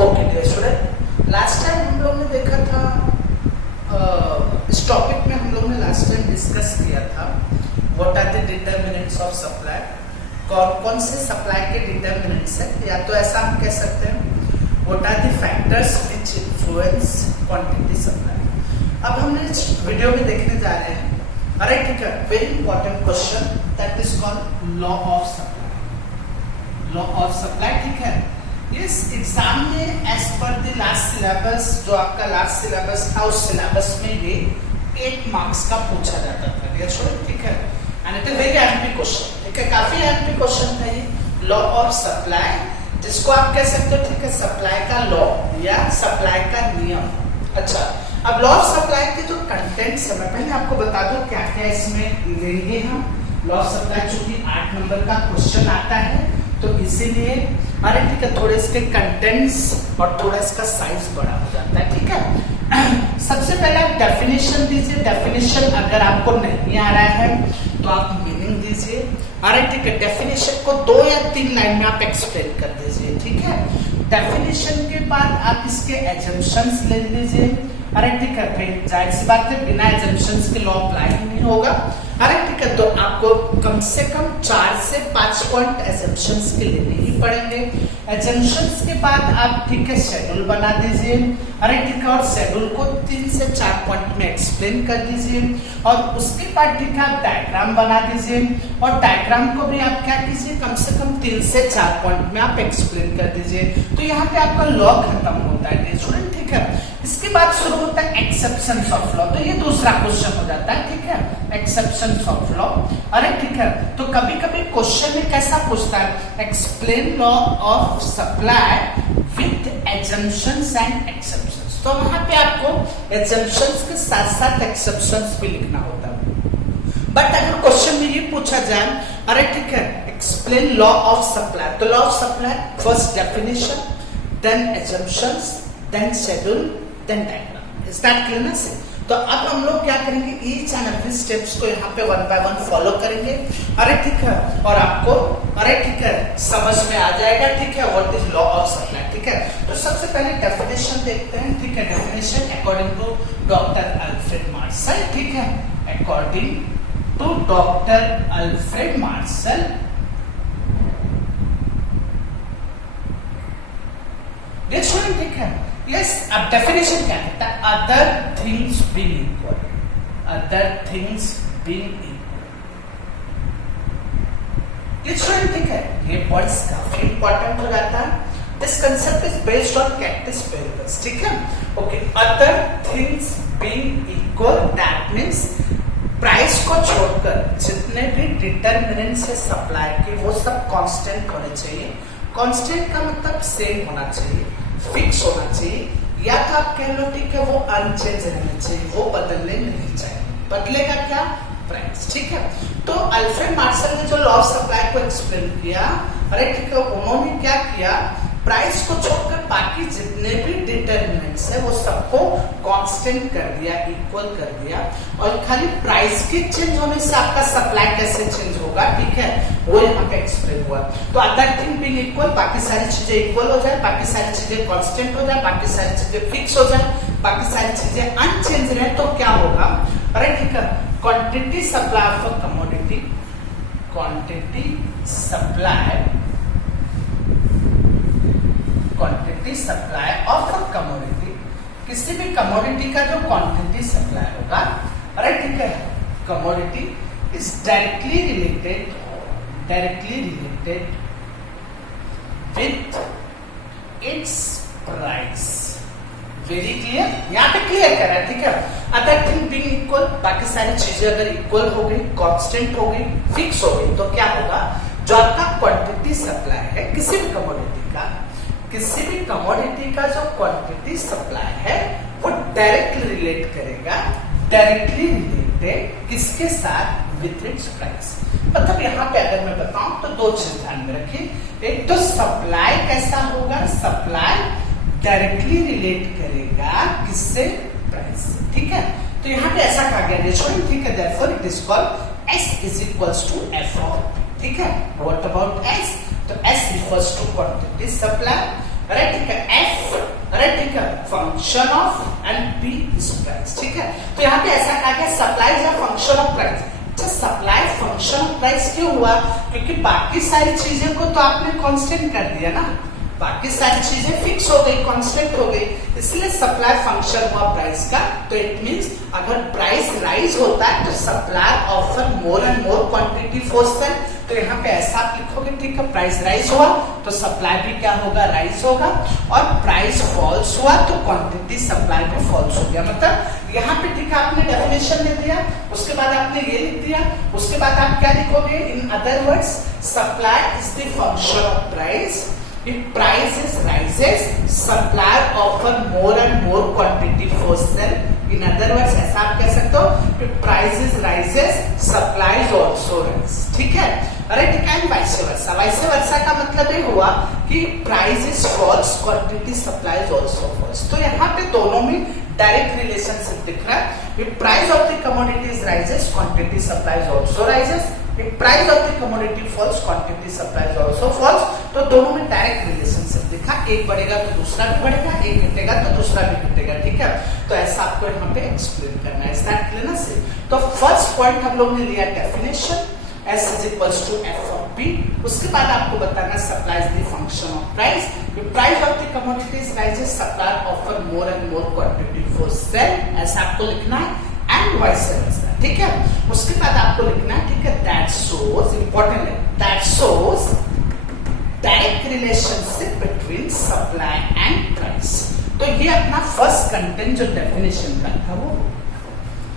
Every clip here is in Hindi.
Okay dear student, last time हम लोग ने देखा था इस टॉपिक में हम लोग ने लास्ट टाइम डिस्कस किया था what are the determinants of supply. कौन कौन से सप्लाई के डिटरमिनेंट्स हैं, या तो ऐसा हम कह सकते हैं what are the factors which influence quantity supply. अब हमने इस वीडियो में देखने जा रहे हैं, अरे ठीक है, very important question that is called law of supply. Law of supply, ठीक है। इस एग्जाम में as per the last syllabus, जो आपका लास्ट सिलेबस था, उस सिलेबस में ये 8 मार्क्स का पूछा जाता था डियर स्टूडेंट, ठीक है। And it is very MP question, ठीक है, काफी एमपी क्वेश्चन था ये लॉ ऑफ सप्लाई, जिसको आप कह सकते हो, ठीक है, सप्लाई का लॉ या सप्लाई का नियम। अच्छा, अब लॉ ऑफ सप्लाई के जो कंटेंट्स है, मैं पहले आपको बता दूं क्या क्या इसमें लेंगे हम। लॉ ऑफ सप्लाई चूंकि 8 नंबर का क्वेश्चन आता है, तो इसीलिए अरे ठीक है, थोड़े इसके कंटेंट्स और थोड़ा इसका साइज बड़ा हो जाता है, ठीक है। सबसे पहले आप डेफिनेशन दीजिए। डेफिनेशन अगर आपको नहीं आ रहा है तो आप मीनिंग दीजिए। अरे ठीक है, डेफिनेशन को 2 या 3 लाइन में आप एक्सप्लेन कर दीजिए, ठीक है। डेफिनेशन के बाद आप इसके एजम्पशंस ले लीजिए। अरे ठीक है, फिर जाहिर सी बात है, बिना एजम्पशंस के लॉ अप्लाई ही नहीं होगा। अरे ठीक है, तो आपको कम से कम 4 से 5 पॉइंट एजम्पशंस के लेने ही पड़ेंगे। एजम्पशंस के बाद आप ठीक है शेड्यूल बना दीजिए। अरे ठीक है, और शेड्यूल को 3 से 4 पॉइंट में एक्सप्लेन कर दीजिए। और उसके बाद ठीक है, आप डायग्राम बना दीजिए, और डायग्राम को भी आप क्या कीजिए, कम से कम 3 से 4 पॉइंट में आप एक्सप्लेन कर दीजिए। तो यहाँ पे आपका लॉ खत्म होता है स्टूडेंट, ठीक है। इसके बाद शुरू होता है एक्सेप्शंस ऑफ लॉ, तो ये दूसरा क्वेश्चन हो जाता है, ठीक है, एक्सेप्शंस ऑफ लॉ। अरे ठीक है, तो कभी कभी क्वेश्चन में कैसा पूछता है, explain law of supply with assumptions and exceptions. तो वहां पे आपको एजम्पशंस के साथ साथ एक्सेप्शंस भी लिखना होता है। बट अगर क्वेश्चन में ये पूछा जाए, अरे ठीक है, एक्सप्लेन लॉ ऑफ सप्लाई, तो law of supply first definition, then assumptions, then schedule, then diagram. Is that clear से? तो अब हम लोग क्या करेंगे, ईच एंड एवरी स्टेप्स को यहाँ पे 1 बाय 1 फॉलो करेंगे। अरे ठीक है, और आपको अरे ठीक है समझ में आ जाएगा, ठीक है, what is law of supply, ठीक है। तो सबसे पहले डेफिनेशन देखते हैं, ठीक है। Definition according to doctor Alfred Marshall, ठीक है, according to doctor Alfred Marshall, ये स्टूडेंट, ठीक है। यस, अब डेफिनेशन क्या कहता है, other things being equal, other things being equal, ये स्टूडेंट, ठीक है, ये वर्ड्स काफी इंपॉर्टेंट हो जाता है। This concept is based on ceteris paribus, ठीक है। Okay, other things being equal, that means price को छोड़कर जितने भी डिटरमिनेंट्स है सप्लाई के, वो सब कांस्टेंट होने चाहिए। कांस्टेंट का मतलब सेम होना चाहिए, फिक्स होना चाहिए, या तो आप कह लो ठीक है वो अनचेंज रहना चाहिए, वो बदलने नहीं चाहिए। बदलेगा क्या? प्राइस, ठीक है। तो अल्फ्रेड मार्शल ने जो लॉ ऑफ सप्लाई को एक्सप्लेन किया, अरे ठीक है, उन्होंने क्या किया, प्राइस को छोड़कर बाकी जितने भी डिटरमिनेंट्स है वो सबको कांस्टेंट कर दिया, इक्वल कर दिया, और खाली प्राइस के चेंज होने से आपका सप्लाई कैसे चेंज होगा, ठीक है, वो यहाँ पे एक्सप्लेन हुआ। तो अदर थिंग बीइंग इक्वल, बाकी सारी चीजें इक्वल हो जाए, बाकी सारी चीजें कांस्टेंट हो जाए, बाकी सारी चीजें फिक्स हो जाए, बाकी सारी चीजें अनचेंज रहे, तो क्या होगा, अरे ठीक है, quantity supply of a commodity, quantity supply, quantity supply of a commodity, किसी भी कमोडिटी का जो क्वांटिटी सप्लाई होगा, अरे ठीक है, commodity is directly related with its price. Very clear, यहाँ पे क्लियर कर रहा है, ठीक है। अदर थिंग बीइंग इक्वल, बाकी सारी चीजें अगर इक्वल हो गई, कांस्टेंट हो गई, फिक्स हो गई, तो क्या होगा, जो आपका क्वांटिटी सप्लाई है किसी भी कमोडिटी का, किसी भी कमोडिटी का जो क्वांटिटी सप्लाई है वो डायरेक्टली रिलेट करेगा, डायरेक्टली रिलेटेड किसके साथ, विथ इट्स प्राइस। मतलब यहाँ पे अगर मैं बताऊं तो 2 चीज ध्यान में रखिए, एक तो सप्लाई कैसा होगा, सप्लाई डायरेक्टली रिलेट करेगा किससे, प्राइस से, ठीक है। तो यहाँ पे ऐसा कहा गया, ठीक है, therefore it is called S is equals to F of P, ठीक है। What about S? तो S refers to quantity supply, right, ठीक है। F function of and P is price. ठीक है, तो यहाँ पे ऐसा कहा गया supply is a function of price. अच्छा, सप्लाई फंक्शन ऑफ प्राइस क्यों हुआ? क्योंकि बाकी सारी चीजें को तो आपने कांस्टेंट कर दिया ना, बाकी सारी चीजें फिक्स हो गई, कांस्टेंट हो गई, इसलिए सप्लाई फंक्शन हुआ प्राइस का। तो इट मींस अगर प्राइस राइज होता है तो supply offer more and more quantity for sale. तो यहाँ पे ऐसा आप लिखोगे, ठीक है, प्राइस राइज हुआ तो सप्लाई भी क्या होगा, राइज होगा, और प्राइस फॉल्स हुआ तो क्वांटिटी सप्लाई में फॉल्स हो गया। मतलब यहाँ पे ठीक है, आपने डेफिनेशन दे दिया, उसके बाद आपने ये लिख दिया, उसके बाद आप क्या लिखोगे, in other words supply is the function of price. If prices rises, supplier offer more and more quantity for sale. In other words, ऐसा आप कह सकते हो कि prices rises, supplies also rise. ठीक है, अरे ठीक है, vice versa. Vice versa का मतलब ये हुआ कि prices falls, quantity supplies also falls. तो यहाँ पे दोनों में डायरेक्ट रिलेशनशिप दिख रहा है। If price of the commodities rises, quantity supplies also rises. If price of the commodity falls, quantity supplies also falls. तो दोनों में डायरेक्ट रिलेशनशिप दिखा, एक बढ़ेगा तो दूसरा भी बढ़ेगा, एक घटेगा तो दूसरा भी घटेगा। ठीक है, तो ऐसा आपको यहाँ पे एक्सप्लेन करना है। स्टार्ट क्लियर ना से। तो फर्स्ट पॉइंट हम लोग ने लिया definition, S is equals to F of P। उसके बाद आपको बताना supply is the function of price. Price of the commodities rises, supply offer more and more quantity for sale, ऐसा आपको लिखना है, एंड वाइस वर्सा। ठीक है, उसके बाद आपको लिखना है, ठीक है, दैट शोज, इंपॉर्टेंट है, that shows direct relationship between supply and price. तो ये अपना फर्स्ट कंटेंट जो डेफिनेशन का था वो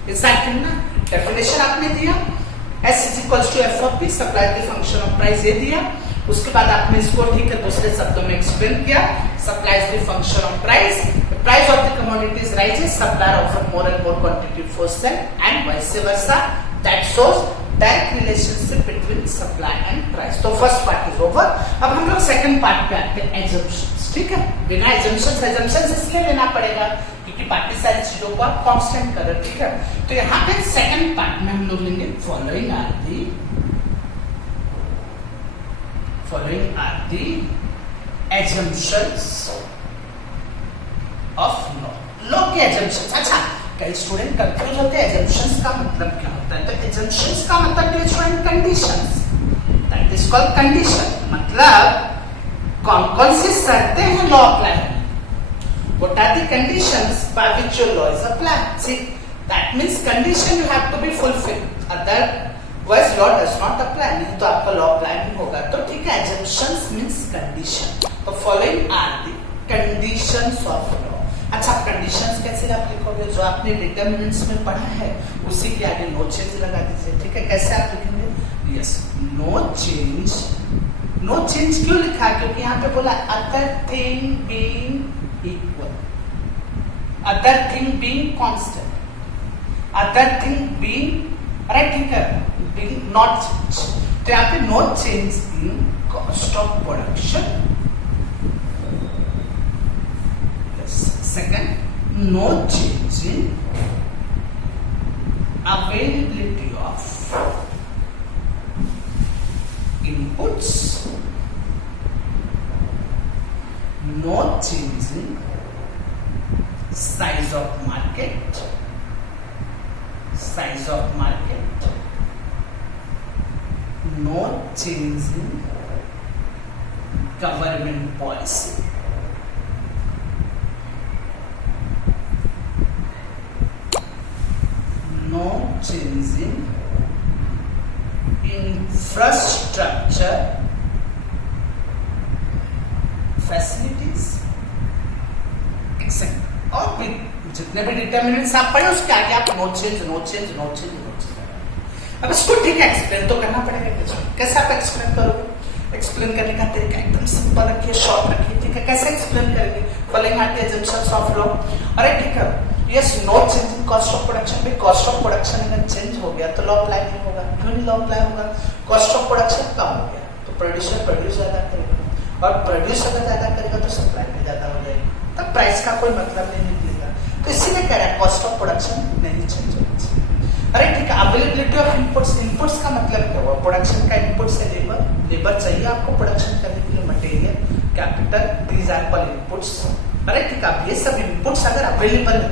एग्जैक्टली ना, डेफिनेशन आपने दिया S is equals to F of P, supply the function of price, ये दिया। उसके बाद आपने इसको ठीक है दूसरे शब्दों में एक्सप्लेन किया, supply is the function of price, price of the commodities rises, supplier offer more and more quantity for sale, and vice versa, that shows direct relationship between supply and price. तो फर्स्ट पार्ट इज ओवर। अब हम लोग सेकंड पार्ट पे आते हैं, एजम्पशंस। ठीक है, बिना एजम्पशंस इसलिए लेना पड़ेगा क्योंकि बाकी सारी चीजों को आप कांस्टेंट कर रहे हो। ठीक है, तो यहाँ पे सेकंड पार्ट में हम लोग लेंगे following are the assumptions of law के एजम्पशंस। अच्छा, कई स्टूडेंट कंफ्यूज होते हैं एजम्पशंस का मतलब क्या होता है। तो एजम्पशंस का मतलब student conditions, that is called condition. मतलब कौन कौन सी शर्तें हैं लॉ अप्लाई होने, what are the conditions by which your law is applied? See, that means condition you have to be fulfilled, otherwise law does not apply, नहीं तो आपका law apply नहीं होगा। तो ठीक है, assumptions means condition। तो following are the conditions of law। अच्छा, conditions कैसे आप लिखोगे, जो आपने determinants में पढ़ा है उसी के आगे no change लगा दीजिए। ठीक है, कैसे आप लिखेंगे, yes, no change। no change क्यों लिखा, क्योंकि यहाँ पे बोला other thing being equal, other thing being constant, other thing being right, ठीक है, being not change। तो यहाँ पे no change in cost of production, yes, second, no change in availability of inputs, no change in size of market, no change in government policy, no change in infrastructure facilities, etc. और भी जितने भी डिटर्मिनेंट्स आप पढ़े उसके आगे आप नो चेंज। अब इसको ठीक है एक्सप्लेन तो करना पड़ेगा। कैसे आप एक्सप्लेन करोगे, एक्सप्लेन करने का तरीका एकदम सिंपल रखिए, शॉर्ट रखिए। ठीक है, कैसे एक्सप्लेन करेंगे, following are the assumptions of law. अरे ठीक है, yes, no change in cost of production. भी कॉस्ट ऑफ प्रोडक्शन अगर चेंज हो गया तो लॉ अप्लाई नहीं होगा। क्यों नहीं लॉ अप्लाई होगा, कॉस्ट ऑफ प्रोडक्शन कम हो गया तो प्रोड्यूसर प्रोड्यूस ज्यादा करेगा, और प्रोड्यूस अगर ज्यादा करेगा तो सप्लाई भी ज्यादा हो जाएगी, तब प्राइस का कोई मतलब नहीं निकलेगा। तो इसीलिए कह रहा है कॉस्ट ऑफ प्रोडक्शन नहीं चेंज होना चाहिए। अरे ठीक है, अवेलेबिलिटी ऑफ इनपुट्स। इनपुट्स का मतलब क्या हुआ, प्रोडक्शन का इनपुट्स है लेबर चाहिए आपको प्रोडक्शन करने के लिए, material, capital, these are called inputs. अरे ठीक है, ये सब इनपुट्स अगर अवेलेबल है,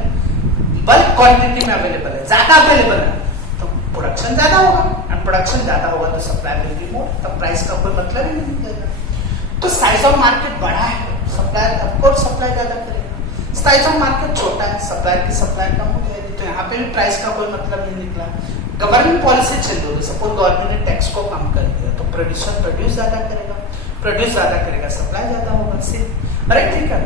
बल्क क्वांटिटी में अवेलेबल है, ज्यादा अवेलेबल है, तो प्रोडक्शन ज्यादा होगा, और प्रोडक्शन ज्यादा होगा तो सप्लाई विल बी मोर, तब प्राइस का कोई मतलब ही नहीं निकलेगा। तो साइज ऑफ मार्केट बड़ा है, सप्लाई ऑफकोर्स सप्लाई ज्यादा करेगा। साइज ऑफ मार्केट छोटा है, सप्लाई कम हो जाएगी, तो यहाँ पे भी प्राइस का कोई मतलब नहीं निकला। गवर्नमेंट पॉलिसी चल रही है, सपोज गवर्नमेंट ने टैक्स को कम कर दिया, तो प्रोड्यूसर प्रोड्यूस ज्यादा करेगा, सप्लाई ज्यादा होगा, सिर्फ। अरे ठीक है,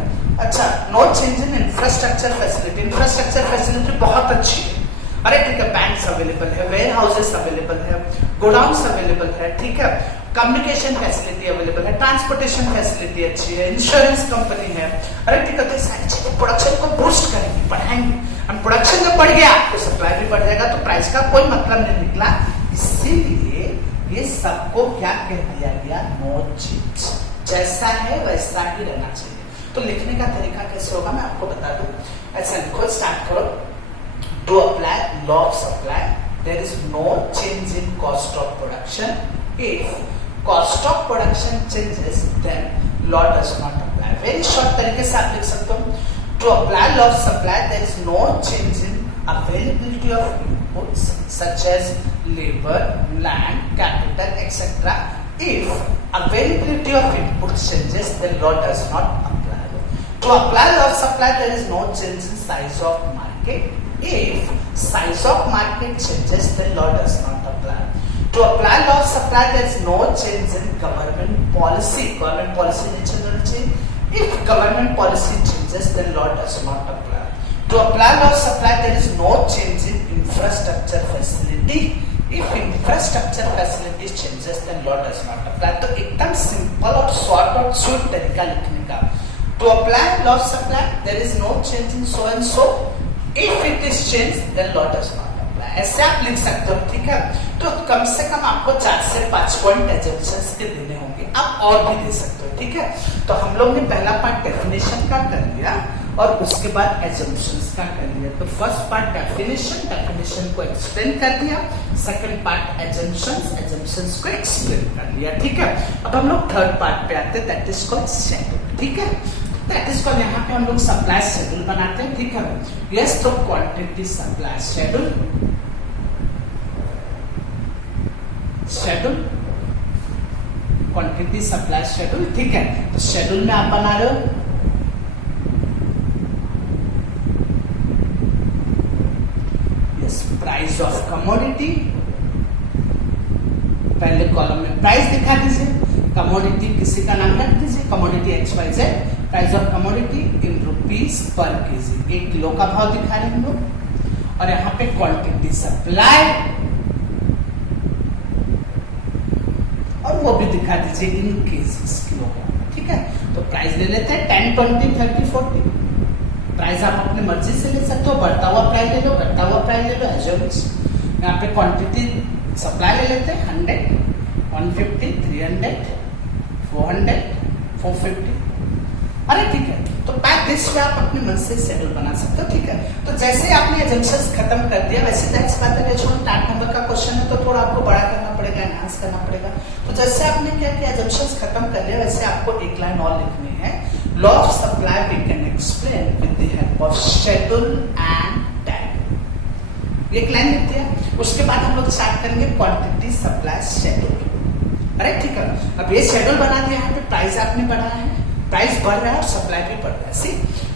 अच्छा, no change in infrastructure facility बहुत अच्छी है। अरे ठीक है, बैंक्स अवेलेबल है, वेयर हाउसेस अवेलेबल है, गोडाउन्स अवेलेबल है, ठीक है, कम्युनिकेशन फैसिलिटी अवेलेबल है, ट्रांसपोर्टेशन फैसिलिटी अच्छी है, इंश्योरेंस कंपनी है। अरे ठीक है, तो सारी चीजें प्रोडक्शन को बूस्ट करेंगे, बढ़ाएंगे, और प्रोडक्शन जब बढ़ गया तो सप्लाई भी बढ़ जाएगा, तो प्राइस का कोई मतलब नहीं निकला। इसीलिए ये सबको क्या कह दिया गया, नो चेंज, जैसा है वैसा ही रहना चाहिए। तो लिखने का तरीका कैसे होगा मैं आपको बता दूं, ऐसा लिखो, स्टार्ट करो, to apply law of supply there is no change in cost of production, if cost of production changes then law does not apply. Very short तरीके से आप लिख सकते हो, to apply law of supply there is no change in availability of inputs such as labor, land, capital, etc. If availability of inputs changes, then law does not apply. To apply law of supply, there is no change in size of market. If size of market changes, then law does not apply. To apply law of supply, there is no change in government policy. Government policy नीचे होना चाहिए. If government policy changes, then law does not apply. To apply law of supply, there is no change in infrastructure facility. If infrastructure facilities changes, then law does not apply. तो एकदम सिंपल और शॉर्ट और स्वीट तरीका लिखने का। To apply law of supply, there is no change in so and so. If it is changed, then law does not apply. ऐसे आप लिख सकते हो, ठीक है। तो कम से कम आपको 4 से 5 पॉइंट एजम्पशंस के देने होंगे, आप और भी दे सकते हो, ठीक है। तो हम लोग ने पहला पार्ट डेफिनेशन का कर लिया और उसके बाद एजम्पशंस का कर लिया। तो फर्स्ट पार्ट डेफिनेशन को एक्सप्लेन कर दिया, सेकंड पार्ट एजम्पशंस को एक्सप्लेन कर लिया, ठीक है। अब हम लोग थर्ड पार्ट पे आते हैं, दैट इज कॉल्ड शेड्यूल, ठीक है। दैट इज कॉल्ड, यहाँ पे हम लोग सप्लाई शेड्यूल बनाते हैं, ठीक है। यस, तो quantity supply schedule, quantity supply schedule, ठीक है। तो शेड्यूल में आप बना रहे हो प्राइस ऑफ कमोडिटी, पहले कॉलम में प्राइस दिखा दीजिए, कमोडिटी किसी का नाम रख दीजिए, commodity XYZ, price of commodity in rupees per KG, 1 kilo का भाव दिखा रहे हैं हम लोग, और यहाँ पे क्वांटिटी सप्लाई, और वो भी दिखा दीजिए इन केजीस, किलोग्राम, ठीक है। तो प्राइस ले लेते हैं 10, 20, 30, 40। प्राइस आप अपनी मर्जी से ले सकते हो, बढ़ता हुआ प्राइस ले लो, घटता हुआ प्राइस ले लो, एज यहाँ पे क्वांटिटी सप्लाई ले लेते हैं 100, 150, 300, 400, 450। अरे ठीक है, तो पैक दिस पे आप अपने मन से शेड्यूल बना सकते हो, ठीक है। तो जैसे आपने एजम्पशंस खत्म कर दिया, वैसे नेक्स्ट बात है, 8 नंबर का क्वेश्चन है तो थोड़ा आपको बड़ा करना पड़ेगा, एनहांस करना पड़ेगा। तो जैसे आपने क्या किया, एजम्पशंस खत्म कर लिया, वैसे आपको एक लाइन और लिखनी है, law of supply we can explain with the help of schedule and tag. एक लाइन लिख दिया, उसके बाद हम लोग स्टार्ट करेंगे क्वांटिटी सप्लाई शेड्यूल। अरे ठीक है, अब ये शेड्यूल बना दिया, यहाँ पे प्राइस आपने बढ़ाया है, प्राइस बढ़ रहा है और सप्लाई भी बढ़ रहा है, सी।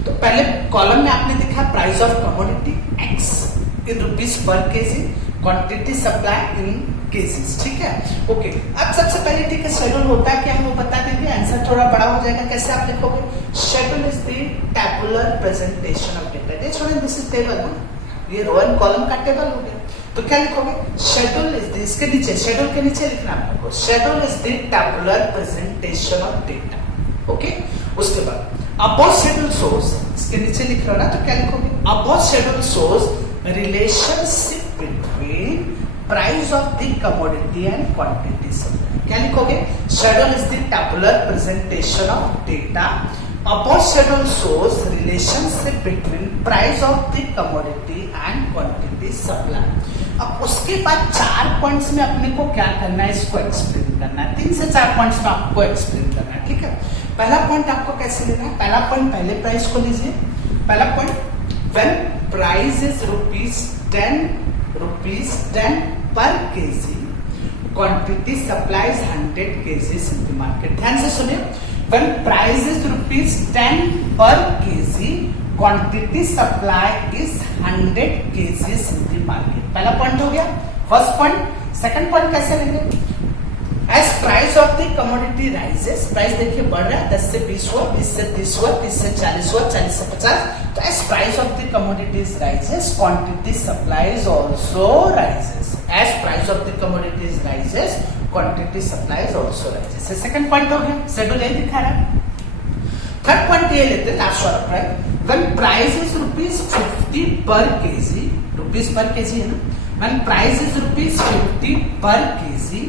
तो पहले कॉलम में आपने दिखा price of commodity X in rupees per KG, quantity supply in cases, ठीक है, ओके। अब सबसे पहले ठीक है, शेड्यूल होता है क्या है वो बता देंगे, आंसर थोड़ा बड़ा हो जाएगा। कैसे आप लिखोगे, schedule is the tabular presentation of data. ये छोड़े, दिस इज टेबल ना, ये रो एंड कॉलम का टेबल हो गया। तो क्या लिखोगे, शेड्यूल इज द, इसके नीचे, शेड्यूल के नीचे लिखना आपको, schedule is the tabular presentation of data, okay. उसके बाद अबव शेड्यूल शोज, इसके नीचे लिख रहे हो ना, तो क्या लिखोगे, above schedule shows relationship between price of the commodity and quantity supply. क्या लिखोगे, schedule is the tabular presentation of data, above schedule shows relationship between price of the commodity and quantity supply. अब उसके बाद 4 पॉइंट्स में अपने को क्या करना है, इसको एक्सप्लेन करना है, 3 से 4 पॉइंट्स में आपको एक्सप्लेन करना है, ठीक है। पहला पॉइंट आपको कैसे लेना है? पहला पॉइंट पहले प्राइस को लीजिए। पहला point when price is ₹10 per KG, quantity supply is 100 KGs in the market. ध्यान से सुनिए, when price is ₹10 per KG, quantity supply is 100 KGs in the market. पहला पॉइंट हो गया, फर्स्ट पॉइंट। सेकंड पॉइंट कैसे लेंगे? As price of the commodity rises, price देखिए बढ़ रहा है, 10 से 20 हुआ, 20 से 30 हुआ, 30 से 40 हुआ, 40 से 50। तो as price of the commodities rises, quantity supplies also rises. As price of the commodities rises, quantity supplies also rises. Second point हो गया, शेड्यूल यही दिखा रहा है। थर्ड पॉइंट ये लेते हैं, लास्ट वाला price. When price is ₹50 per KG, rupees per KG है ना, when price is ₹50 per KG,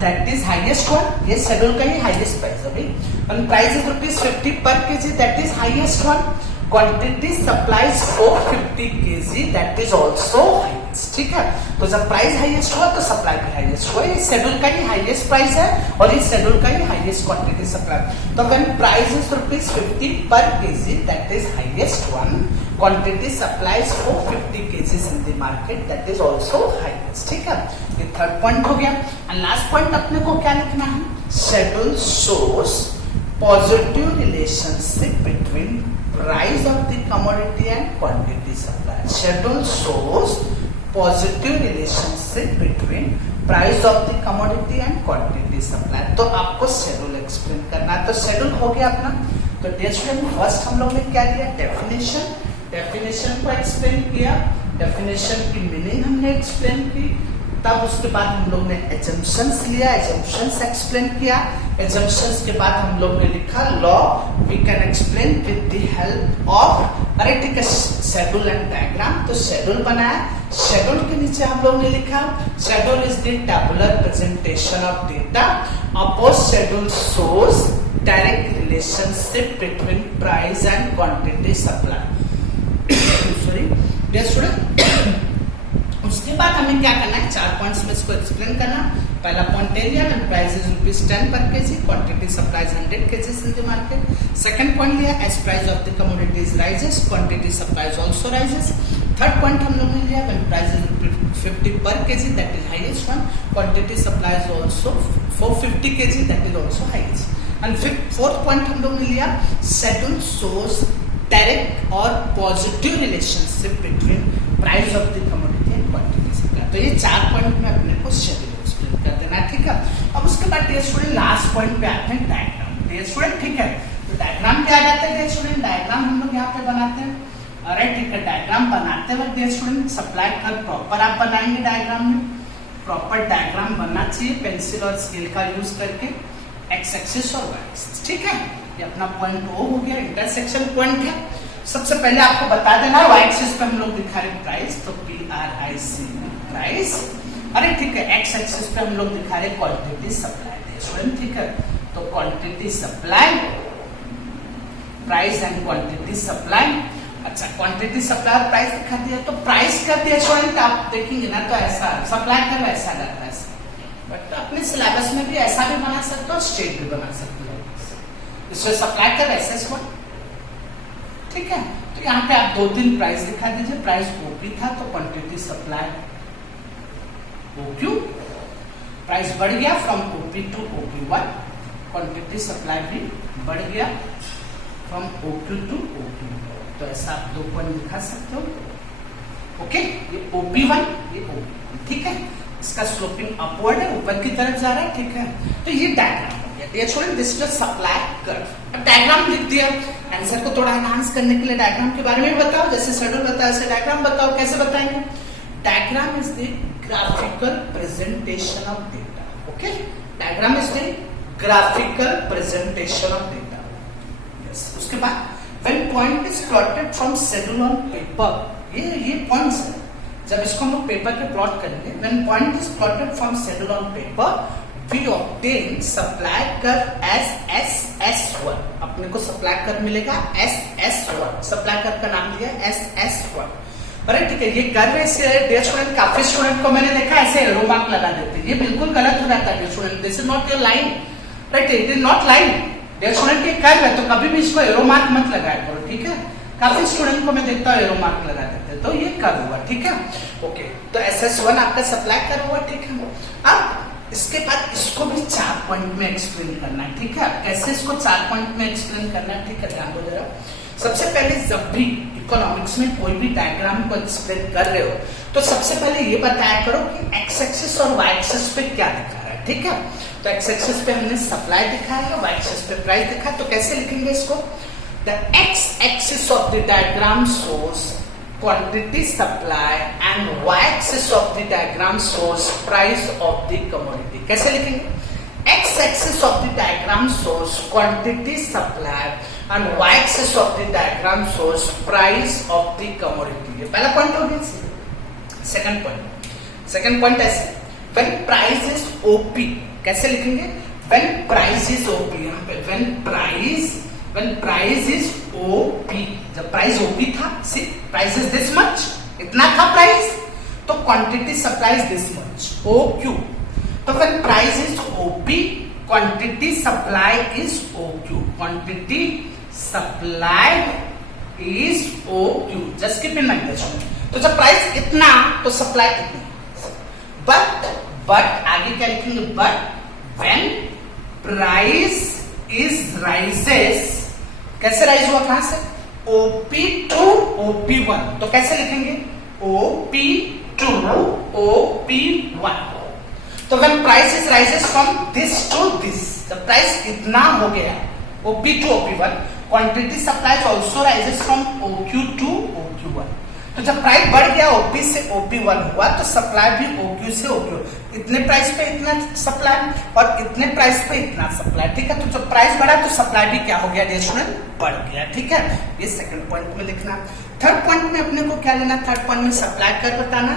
that is highest one. ये शेड्यूल का ही हाईएस्ट प्राइस है भाई। When price is ₹50 per KG, that is highest one. Quantity supplies 450 KG, that is also highest. ठीक है, तो जब प्राइस हाईएस्ट हुआ तो सप्लाई भी हाईएस्ट हुआ। ये शेड्यूल का ही हाईएस्ट प्राइस है और ये शेड्यूल का ही हाईएस्ट क्वांटिटी सप्लाई। तो when price is ₹50 per KG, that is highest one. Quantity supplies 450 KGs in the market, that is also highest. ठीक है, ये थर्ड पॉइंट हो गया। एंड लास्ट पॉइंट अपने को क्या लिखना है? Schedule shows positive relationship between price of the commodity and quantity supply. Schedule shows positive relationship between price of the commodity and quantity supply. तो आपको शेड्यूल एक्सप्लेन करना है। तो शेड्यूल हो गया अपना। तो डियर स्टूडेंट, फर्स्ट हम लोग ने क्या किया? डेफिनेशन को एक्सप्लेन किया, डेफिनेशन की मीनिंग हमने एक्सप्लेन की। तब उसके बाद हम लोग ने एजम्पशंस लिया, एजम्पशंस एक्सप्लेन किया। एजम्पशंस के बाद हम लोग ने लिखा law we can explain with the help of, अरे ठीक है, शेड्यूल एंड डायग्राम। तो शेड्यूल बनाया, शेड्यूल के नीचे हम लोग ने लिखा schedule is the tabular presentation of data. Above schedule shows direct relationship between price and quantity supply. Sorry dear student, उसके बाद हमें क्या करना है? 4 पॉइंट्स में इसको एक्सप्लेन करना। पहला point area, price is ₹10 per KG, quantity supply 100 KGs in the market. Second point लिया, as price of the commodities rises, quantity supply also rises. Third point हम लोग ने लिया, when price is ₹50 per KG, that is highest one. Quantity supply is also 450 KG, that is also highest. And fourth point हम लोग ने लिया, शेड्यूल शोज डायरेक्ट और positive relationship between price of the commodity and quantity supply. तो ये 4 पॉइंट में अपने को शेड्यूल एक्सप्लेन कर देना। ठीक है, अब उसके बाद डियर स्टूडेंट लास्ट पॉइंट पे आते हैं, डायग्राम। डियर स्टूडेंट, ठीक है, तो डायग्राम क्या जाता है डियर स्टूडेंट? डायग्राम हम लोग यहाँ पे बनाते हैं। अरे ठीक है, डायग्राम बनाते वक्त dear student supply curve proper आप बनाएंगे। डायग्राम में प्रॉपर डायग्राम बनना चाहिए, पेंसिल और स्केल का यूज करके, एक्स एक्सिस और वाई एक्सिस। ठीक है, ये अपना पॉइंट ओ हो गया, इंटरसेक्शन पॉइंट है। सबसे पहले आपको बता देना, वाई एक्सिस पे हम लोग दिखा रहे प्राइस, तो PRIC प्राइस। अरे ठीक है, एक्स एक्सिस पे हम लोग दिखा रहे क्वांटिटी सप्लाई। स्टूडेंट ठीक है, तो quantity supply, price and quantity supply. अच्छा, क्वांटिटी सप्लाई और प्राइस दिखा दिया, तो प्राइस कर दिया स्टूडेंट, आप देखेंगे ना तो ऐसा, सप्लाई कर ऐसा रहता है। बट अपने सिलेबस में भी ऐसा भी बना सकते हो, स्ट्रेट भी बना सकते हो। इसमें सप्लाई कर ऐसा स्टूडेंट, ठीक है। तो यहाँ पे आप 2-3 प्राइस दिखा दीजिए। प्राइस OP था तो क्वांटिटी सप्लाई OQ, प्राइस बढ़ गया from OP to OQ1, quantity supply भी बढ़ गया फ्रॉम OQ टू OQ। तो ऐसा आप 2 पॉइंट दिखा सकते हो। ओके, ये OP1, ये OP1, ठीक है। इसका स्लोपिंग अपवर्ड है, ऊपर की तरफ जा रहा है, ठीक है। तो ये डायग्राम हो गया। Dear student, this is supply curve. अब डायग्राम लिख दिया, आंसर को थोड़ा एनहांस करने के लिए डायग्राम के बारे में बताओ। जैसे शेड्यूल बताओ, ऐसे डायग्राम बताओ। कैसे बताएंगे? Diagram is the graphical presentation of data. Okay, diagram is the graphical presentation of data. Yes, उसके बाद when point is plotted from schedule on paper, ये पॉइंट्स है। जब इसको हम लोग पेपर पे प्लॉट करेंगे, when point is plotted from schedule on paper, we obtain supply curve as SS1। अपने को सप्लाई कर्व मिलेगा SS1। सप्लाई कर्व का नाम दिया SS1। अरे ठीक है, ये कर्व ऐसे डियर स्टूडेंट, काफी स्टूडेंट को मैंने देखा ऐसे एरो मार्क लगा देते हैं। ये बिल्कुल गलत हो जाता है student. This is not your line, right? It is not line. Dear student ये कर रहे तो कभी भी इसको एरो मार्क मत लगाया करो, ठीक है। काफी स्टूडेंट को मैं देखता हूँ एरो मार्क लगा देते, तो ये कर हुआ, ठीक है। ओके, तो SS1 आपका सप्लाई कर हुआ, ठीक है। अब इसके बाद इसको भी 4 पॉइंट में एक्सप्लेन करना है, ठीक है। कैसे इसको 4 पॉइंट में एक्सप्लेन करना है, ठीक है, ध्यान दो जरा। सबसे पहले जब भी इकोनॉमिक्स में कोई भी डायग्राम को एक्सप्लेन कर रहे हो तो सबसे पहले ये बताया करो कि एक्स एक्सिस और वाई एक्सिस पे क्या दिखा रहा है, ठीक है। तो एक्स एक्सिस पे हमने सप्लाई दिखाया है, वाई एक्सिस पे प्राइस दिखाया, तो कैसे लिखेंगे इसको? The x-axis of the diagram shows quantity supply and y-axis of the diagram shows price of the commodity. कैसे लिखेंगे? X-axis of the diagram shows quantity supply and y-axis of the diagram shows price of the commodity. ये पहला पॉइंट हो गया। सेकंड पॉइंट ऐसे, when price is OP, कैसे लिखेंगे? When price is OP, यहाँ पे when price is OP, जब प्राइस OP था, see price is this much, इतना था प्राइस, तो quantity supply is this much, OQ। तो when price is OP, quantity supply is OQ, quantity supply is OQ, just keep in mind this one। तो जब प्राइस इतना तो सप्लाई इतना, बट आगे क्या लिखेंगे? But when price is rises, कैसे राइज हुआ? कहां से? OP to OP1, तो कैसे लिखेंगे? OP to OP1। तो when prices rises from this to this, जब प्राइस इतना हो गया OP to OP1, quantity supply also rises from OQ to OQ1। तो जब प्राइस बढ़ गया OP से OP1 हुआ तो सप्लाई भी OQ से OQ, इतने प्राइस पे इतना सप्लाई और इतने प्राइस पे इतना सप्लाई, ठीक है। तो जब प्राइस बढ़ा तो सप्लाई भी क्या हो गया डियर स्टूडेंट? बढ़ गया, ठीक है। ये सेकंड पॉइंट में लिखना। थर्ड पॉइंट में अपने को क्या लेना? थर्ड पॉइंट में सप्लाई कर बताना।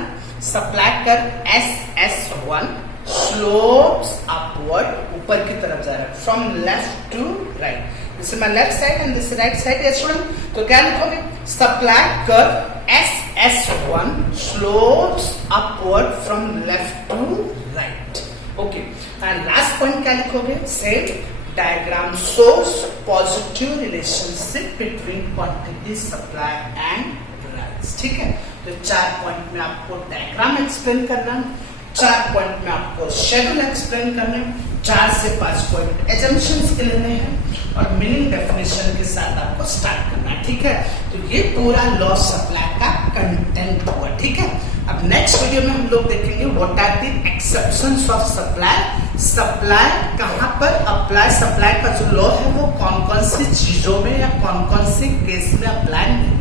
सप्लाई कर SS1 स्लोप्स अपवर्ड, ऊपर की तरफ जा रहा है, from left to right. This is my left side and this right side dear student. तो क्या लिखोगे? सप्लाई कर SS1 slopes upward from left to right. Okay. And last point क्या लिखोगे? Say diagram shows positive relationship between quantity, supply and price. ठीक है। तो 4 पॉइंट में आपको डायग्राम एक्सप्लेन करना, 4 पॉइंट में आपको शेड्यूल एक्सप्लेन करना, 4 से 5 पॉइंट एजम्पशंस के लेने हैं और मीनिंग डेफिनेशन के साथ आपको स्टार्ट करना है, ठीक है। तो ये पूरा लॉ सप्लाई का कंटेंट हुआ, ठीक है। अब नेक्स्ट वीडियो में हम लोग देखेंगे what are the exceptions of supply, supply कहां पर अप्लाई, सप्लाई का जो लॉ है वो कौन कौन सी चीजों में या कौन कौन से केस में अप्लाई नहीं